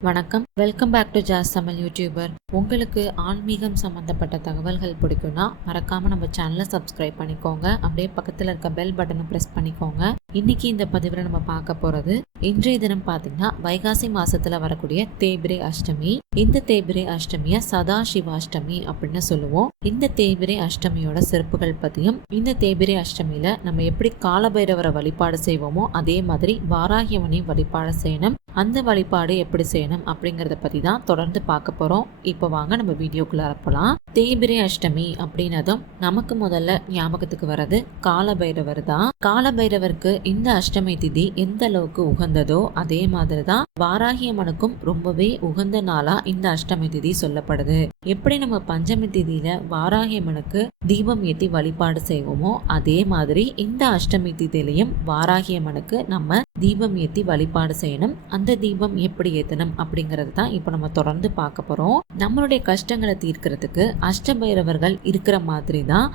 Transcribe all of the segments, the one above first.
வணக்கம், welcome back to ஜாஸ் Tamil YouTuber. உங்களுக்கு ஆன்மீகம் சம்மந்தப்பட்ட தகவல்கள் பிடிக்கும்னா மறக்காம நம்ம சேனலை சப்ஸ்கிரைப் பண்ணிக்கோங்க. அப்படியே பக்கத்தில் இருக்க பெல் பட்டனை ப்ரெஸ் பண்ணிக்கோங்க. இன்னைக்கு இந்த பதிவில் நம்ம பார்க்க போகிறது, இன்றைய தினம் பார்த்தீங்கன்னா வைகாசி மாசத்துல வரக்கூடிய தேய்பிரை அஷ்டமி. இந்த தேய்பிரை அஷ்டமியை சதா சிவாஷ்டமி அப்படின்னு சொல்லுவோம். இந்த தேய்பிரை அஷ்டமியோட சிறப்புகள் பற்றியும், இந்த தேய்பிரை அஷ்டமியில நம்ம எப்படி காலபைரவரை வழிபாடு செய்வோமோ அதே மாதிரி வாராகியவனை வழிபாடு செய்யணும். அந்த வழிபாடு எப்படி செய்யணும் அப்படிங்கறத பத்தி தான் தொடர்ந்து பார்க்க போறோம். இப்போ வாங்க நம்ம வீடியோக்குள்ள போலாம். தேய்பிரை அஷ்டமி அப்படின்னதும் நமக்கு முதல்ல ஞாபகத்துக்கு வர்றது காலபைரவர் தான். காலபைரவருக்கு இந்த அஷ்டமி திதி எந்த அளவுக்கு உகந்ததோ அதே மாதிரி தான் வாராகியம்மனுக்கும் ரொம்பவே உகந்த நாளா இந்த அஷ்டமி திதி சொல்லப்படுது. எப்படி நம்ம பஞ்சமி திதியில வாராகியம்மனுக்கு தீபம் ஏற்றி வழிபாடு செய்வோமோ அதே மாதிரி இந்த அஷ்டமி திதியிலையும் வாராகியம்மனுக்கு நம்ம தீபம் ஏற்றி வழிபாடு செய்யணும். அந்த தீபம் எப்படி ஏத்தணும் அப்படிங்கறது தான் இப்போ நம்ம தொடர்ந்து பார்க்க போறோம். நம்மளுடைய கஷ்டங்களை தீர்க்கிறதுக்கு அஷ்டபைரவர்கள் இருக்கிற மாதிரி தான்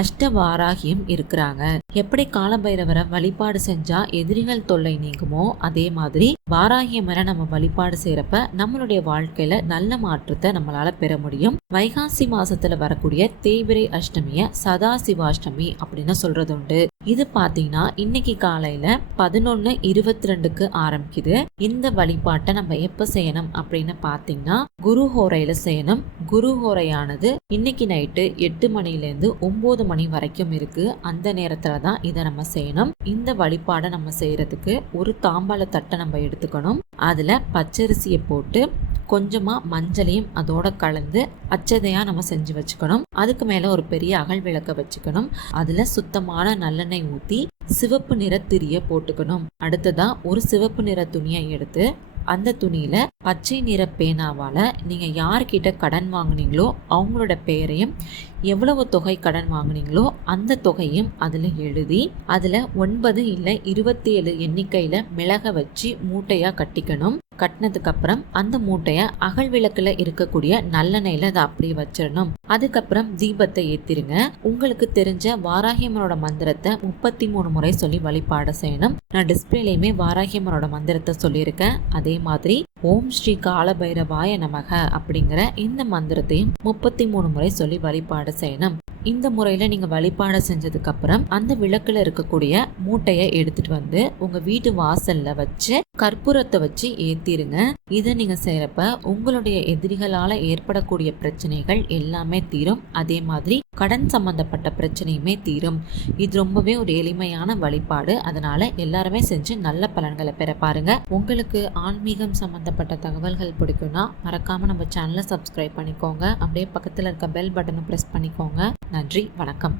அஷ்டவாராகியும் இருக்கிறாங்க. எப்படி காலபைரவரை வழிபாடு செஞ்சா எதிரிகள் தொல்லை நீங்குமோ அதே மாதிரி வாராகியம்மனை நம்ம வழிபாடு செய்யறப்ப நம்மளுடைய வாழ்க்கையில நல்ல மாற்றத்தை நம்மளால பெற முடியும். வைகாசி மாசத்துல வரக்கூடிய தேய்பிரை அஷ்டமிய சதா சிவாஷ்டமி அப்படின்னு சொல்றது உண்டு. இது பாத்தீங்கன்னா இன்னைக்கு காலையில 11:22 ஆரம்பிக்குது. இந்த வழிபாட்டை நம்ம எப்ப செய்யணும் அப்படின்னு பாத்தீங்கன்னா குரு ஹோரையில செய்யணும். குரு ஹோரையானது இன்னைக்கு நைட்டு 8 மணிலேருந்து 9 மணி வரைக்கும் இருக்கு. அந்த நேரத்துல தான் இதை நம்ம செய்யணும். இந்த வழிபாடை நம்ம செய்யறதுக்கு ஒரு தாம்பாள தட்டை நம்ம எடுத்துக்கணும். அதுல பச்சரிசியை போட்டு கொஞ்சமா மஞ்சளையும் அதோட கலந்து அச்சதையா நம்ம செஞ்சு வச்சுக்கணும். அதுக்கு மேல ஒரு பெரிய அகல் விளக்க வச்சுக்கணும். அதுல சுத்தமான நல்லெண்ணெய் ஊத்தி சிவப்பு நிற திரிய போட்டுக்கணும். அடுத்ததா ஒரு சிவப்பு நிற துணியை எடுத்து அந்த துணியில பச்சை நிற பேனாவால நீங்க யார்கிட்ட கடன் வாங்குனீங்களோ அவங்களோட பெயரையும் எவ்வளவு தொகை கடன் வாங்குனீங்களோ அந்த தொகையும் அதுல எழுதி அதுல 9 இல்லை 27 எண்ணிக்கையில மிளக வச்சு மூட்டையா கட்டிக்கணும். கட்டினதுக்கு அப்புறம் அந்த மூட்டைய அகல் விளக்குல இருக்கக்கூடிய நல்லெண்ணெயில அதை அப்படியே வச்சிடணும். அதுக்கப்புறம் தீபத்தை ஏத்திருங்க. உங்களுக்கு தெரிஞ்ச வாராகியம்மனோட மந்திரத்தை 33 முறை சொல்லி வழிபாடு செய்யணும். நான் டிஸ்பிளேலயுமே வாராகியம்மனோட மந்திரத்தை சொல்லியிருக்கேன். அதே மாதிரி ஓம் ஸ்ரீ காலபைரவாய நமக அப்படிங்கிற இந்த மந்திரத்தையும் 33 முறை சொல்லி வழிபாடு செய்யணும். இந்த முறையில நீங்க வழிபாடு செஞ்சதுக்கு அப்புறம் அந்த விளக்குல இருக்கக்கூடிய மூட்டையை எடுத்துட்டு வந்து உங்க வீட்டு வாசல்ல வச்சு கற்பூரத்தை வச்சு ஏத்திருங்க. இதை நீங்க செய்யறப்ப உங்களுடைய எதிரிகளால ஏற்படக்கூடிய பிரச்சனைகள் எல்லாமே தீரும். அதே மாதிரி கடன் சம்பந்தப்பட்ட பிரச்சனையுமே தீரும். இது ரொம்பவே ஒரு எளிமையான வழிபாடு. அதனால எல்லாருமே செஞ்சு நல்ல பலன்களை பெற பாருங்க. உங்களுக்கு ஆன்மீகம் சம்பந்தப்பட்ட தகவல்கள் பிடிக்கும்னா மறக்காம நம்ம சேனலை சப்ஸ்கிரைப் பண்ணிக்கோங்க. அப்படியே பக்கத்துல இருக்க பெல் பட்டனை பிரஸ் பண்ணிக்கோங்க. நன்றி, வணக்கம்.